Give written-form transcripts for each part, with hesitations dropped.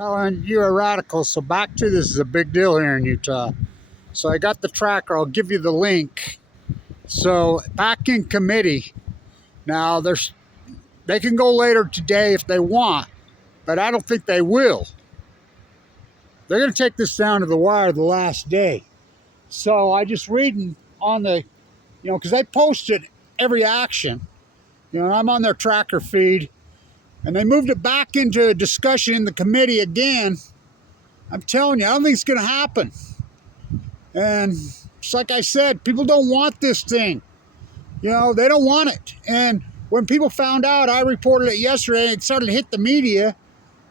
Colin, you're a radical. So back to this is a big deal here in Utah. So I got the tracker. I'll give you the link. So back in committee. Now they can go later today if they want, but I don't think they will. They're going to take this down to the wire the last day. So I just reading on the, because they posted every action. And I'm on their tracker feed, and they moved it back into a discussion in the committee again. I'm telling you, I don't think it's going to happen. And just like I said, people don't want this thing. They don't want it. And when people found out, I reported it yesterday, and it started to hit the media.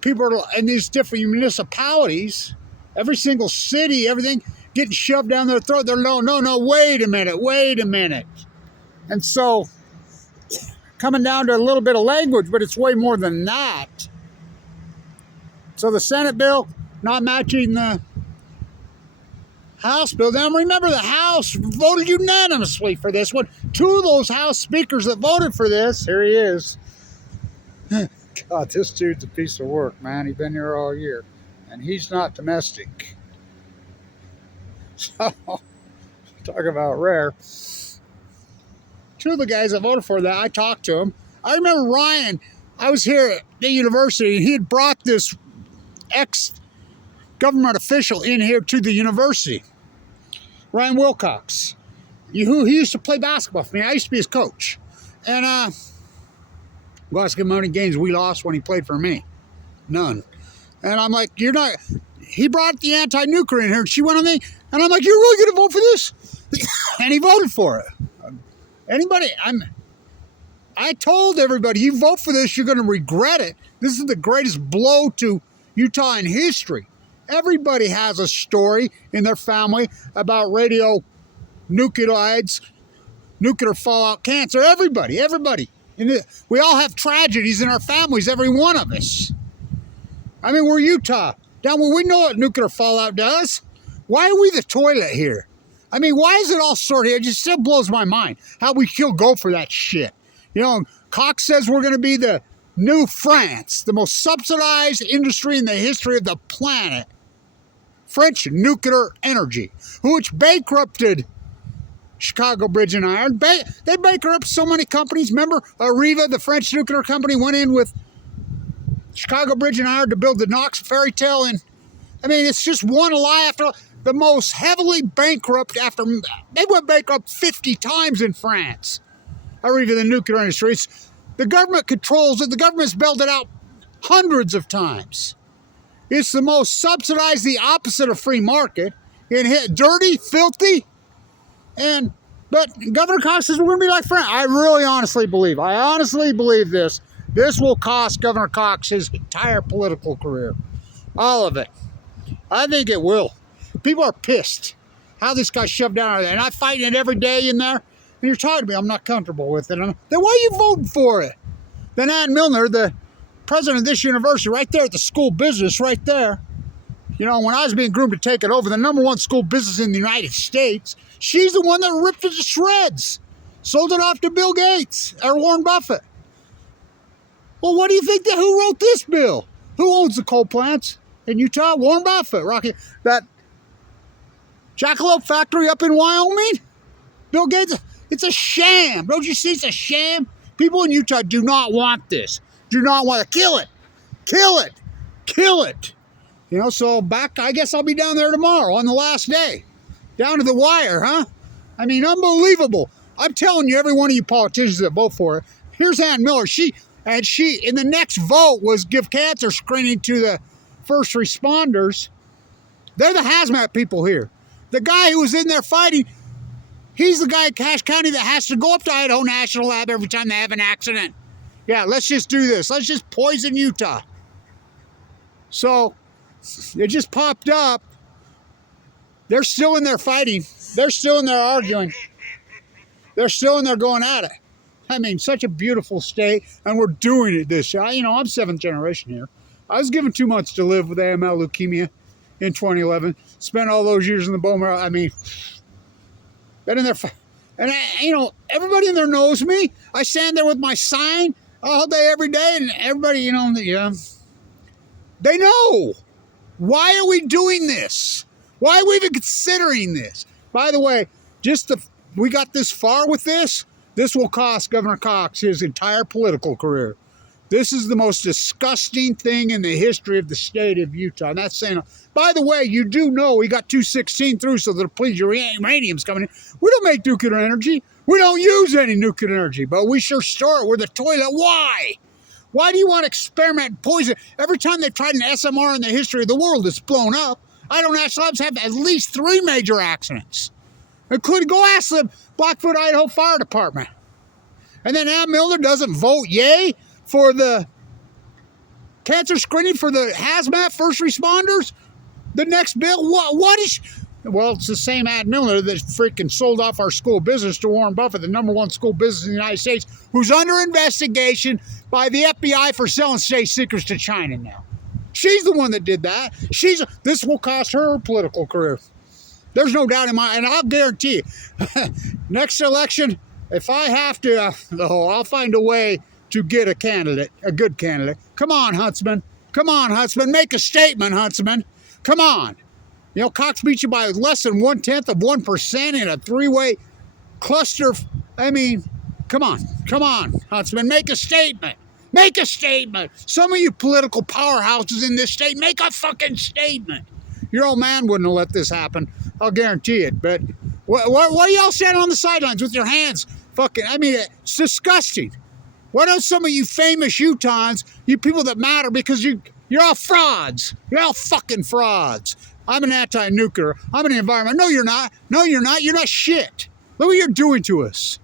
People in these different municipalities, every single city, everything getting shoved down their throat. They're no, wait a minute. And so, coming down to a little bit of language, but it's way more than that. So the Senate bill not matching the House bill. Now remember, the House voted unanimously for this one. Two of those House speakers that voted for this, here he is. God, this dude's a piece of work, man. He's been here all year, and he's not domestic. So, talk about rare. Two of the guys that voted for that, I talked to him. I remember Ryan, I was here at the university, and he had brought this ex-government official in here to the university. Ryan Wilcox. He used to play basketball for me. I used to be his coach. And, last how many games we lost when he played for me? None. And I'm like, you're not... He brought the anti-nuclear in here, and she went on me, and I'm like, you're really going to vote for this? And he voted for it. I told everybody, you vote for this, you're going to regret it. This is the greatest blow to Utah in history. Everybody has a story in their family about radionuclides, nuclear fallout, cancer. Everybody. We all have tragedies in our families, every one of us. I mean, we're Utah. Down where we know what nuclear fallout does. Why are we the toilet here? I mean, why is it all sorted? It just still blows my mind how we still go for that shit. Cox says we're going to be the new France, the most subsidized industry in the history of the planet. French nuclear energy, which bankrupted Chicago Bridge and Iron. They bankrupted so many companies. Remember, Arriva, the French nuclear company, went in with Chicago Bridge and Iron to build the Knox fairy tale. And I mean, it's just one lie after the most heavily bankrupt after. They went bankrupt 50 times in France. Arriva, the nuclear industry. The government controls it. The government's bailed it out hundreds of times. It's the most subsidized, the opposite of free market. Dirty, filthy. But Governor Cox says we're going to be like France. I honestly believe this. This will cost Governor Cox his entire political career. All of it. I think it will. People are pissed how this got shoved down there. And I'm fighting it every day in there. And you're talking to me, I'm not comfortable with it. Then why are you voting for it? Then Ann Milner, the president of this university, right there at the school business, right there. When I was being groomed to take it over, the #1 school business in the United States, she's the one that ripped it to shreds. Sold it off to Bill Gates or Warren Buffett. Well, what do you think who wrote this bill? Who owns the coal plants in Utah? Warren Buffett. That jackalope factory up in Wyoming? Bill Gates. It's a sham. Don't you see it's a sham? People in Utah do not want this. Do not want to kill it. So I guess I'll be down there tomorrow on the last day. Down to the wire, huh? I mean, unbelievable. I'm telling you, every one of you politicians that vote for it. Here's Ann Miller. She in the next vote was give cancer screening to the first responders. They're the hazmat people here. The guy who was in there fighting, he's the guy in Cache County that has to go up to Idaho National Lab every time they have an accident. Yeah, let's just do this. Let's just poison Utah. So, it just popped up. They're still in there fighting. They're still in there arguing. They're still in there going at it. I mean, such a beautiful state, and we're doing it this year. I'm 7th generation here. I was given 2 months to live with AML leukemia in 2011. Spent all those years in the bone marrow. I mean, been in there. And, everybody in there knows me. I stand there with my sign all day, every day, and everybody, They know. Why are we doing this? Why are we even considering this? By the way, we got this far with this. This will cost Governor Cox his entire political career. This is the most disgusting thing in the history of the state of Utah. And that's saying, by the way, you do know we got 216 through, so the depleted uranium's coming in. We don't make nuclear energy. We don't use any nuclear energy, but we sure store it. We're the toilet. Why? Why do you want to experiment poison? Every time they've tried an SMR in the history of the world, it's blown up. Idaho National Labs have at least 3 major accidents, including, go ask the Blackfoot, Idaho Fire Department. And then Ann Milner doesn't vote yay for the cancer screening for the hazmat first responders. The next bill, what is... Well, it's the same Ann Milner that freaking sold off our school business to Warren Buffett, the #1 school business in the United States, who's under investigation by the FBI for selling state secrets to China now. She's the one that did that. This will cost her political career. There's no doubt in my... And I'll guarantee you, next election, if I have to, I'll find a way to get a candidate, a good candidate. Come on, Huntsman. Come on, Huntsman. Make a statement, Huntsman. Come on. You know, Cox beat you by less than 0.1% in a 3-way cluster. I mean, come on. Come on, Huntsman. Make a statement. Make a statement. Some of you political powerhouses in this state, make a fucking statement. Your old man wouldn't have let this happen. I'll guarantee it. But what are y'all standing on the sidelines with your hands? Fucking, I mean, it's disgusting. Why don't some of you famous Utahns, you people that matter, because you're all frauds. You're all fucking frauds. I'm an anti-nuclear. I'm an environment. No, you're not. No, you're not. You're not shit. Look what you're doing to us.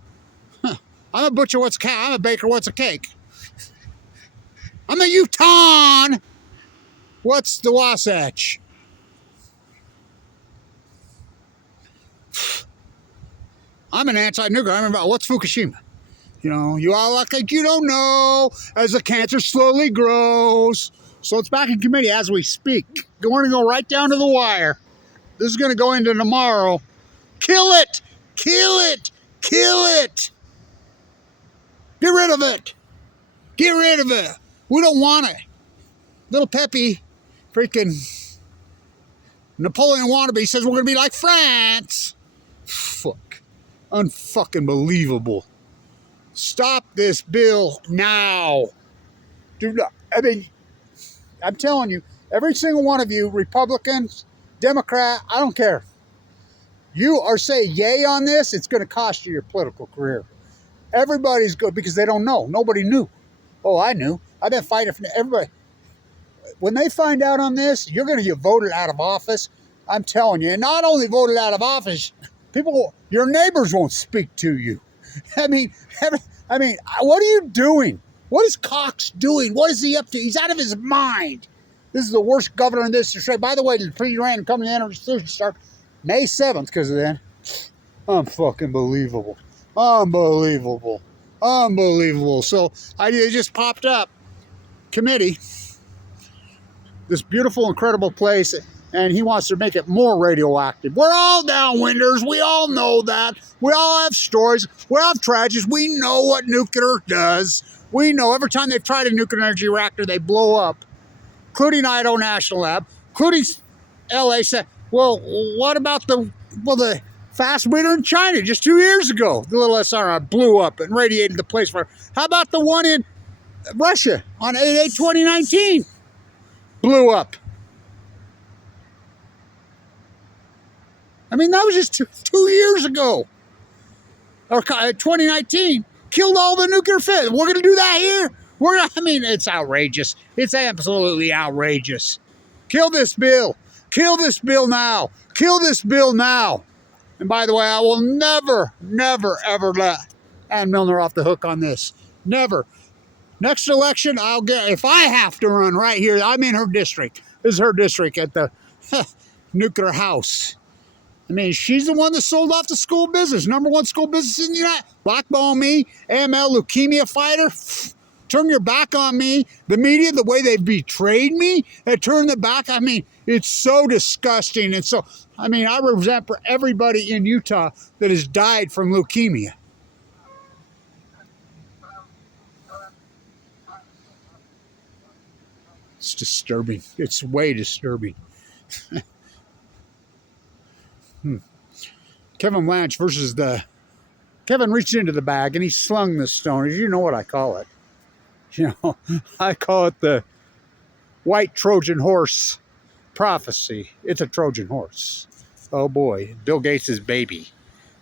Huh. I'm a butcher. What's a cow? I'm a baker. What's a cake? I'm a Utahn. What's the Wasatch? I'm an anti-nuclear. I remember, what's Fukushima? You know, you all act like you don't know as the cancer slowly grows. So it's back in committee as we speak. We're going to go right down to the wire. This is going to go into tomorrow. Kill it! Kill it! Kill it! Get rid of it! Get rid of it! We don't want it. Little Peppy, freaking Napoleon wannabe, says we're going to be like France. Fuck. Unfucking believable. Stop this bill now. Do not. I mean, I'm telling you, every single one of you, Republicans, Democrat, I don't care. You are saying yay on this, it's going to cost you your political career. Everybody's good because they don't know. Nobody knew. Oh, I knew. I've been fighting for everybody. When they find out on this, you're going to get voted out of office. I'm telling you. And not only voted out of office, your neighbors won't speak to you. I mean, what are you doing? What is Cox doing? What is he up to? He's out of his mind. This is the worst governor in this state. By the way, the pre-random coming to the end start May 7th because of that. Unfucking believable. Unbelievable. Unbelievable. So it just popped up. Committee. This beautiful, incredible place. And he wants to make it more radioactive. We're all downwinders. We all know that. We all have stories. We all have tragedies. We know what nuclear does. We know every time they've tried a nuclear energy reactor, they blow up, including Idaho National Lab, including LA. Well, what about the fast breeder in China just 2 years ago? The little SRI blew up and radiated the place. How about the one in Russia on 8/8/2019? Blew up. I mean, that was just two years ago. Or 2019. Killed all the nuclear feds. We're going to do that here? It's outrageous. It's absolutely outrageous. Kill this bill. Kill this bill now. Kill this bill now. And by the way, I will never, never, ever let Ann Milner off the hook on this. Never. Next election, if I have to run right here, I'm in her district. This is her district at the nuclear house. I mean, she's the one that sold off the school business. #1 school business in the United. Blackball me, AML leukemia fighter. Turn your back on me. The media, the way they betrayed me, they turned their back. I mean, it's so disgusting. And so, I represent for everybody in Utah that has died from leukemia. It's disturbing. It's way disturbing. Kevin Blanch versus the... Kevin reached into the bag and he slung the stone. You know what I call it. You know, I call it the white Trojan horse prophecy. It's a Trojan horse. Oh boy, Bill Gates' baby.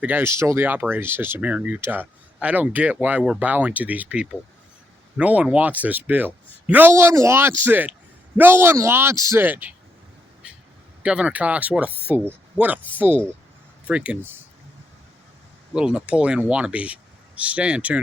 The guy who stole the operating system here in Utah. I don't get why we're bowing to these people. No one wants this bill. No one wants it. No one wants it. Governor Cox, what a fool. What a fool. Freaking little Napoleon wannabe. Stay in tune.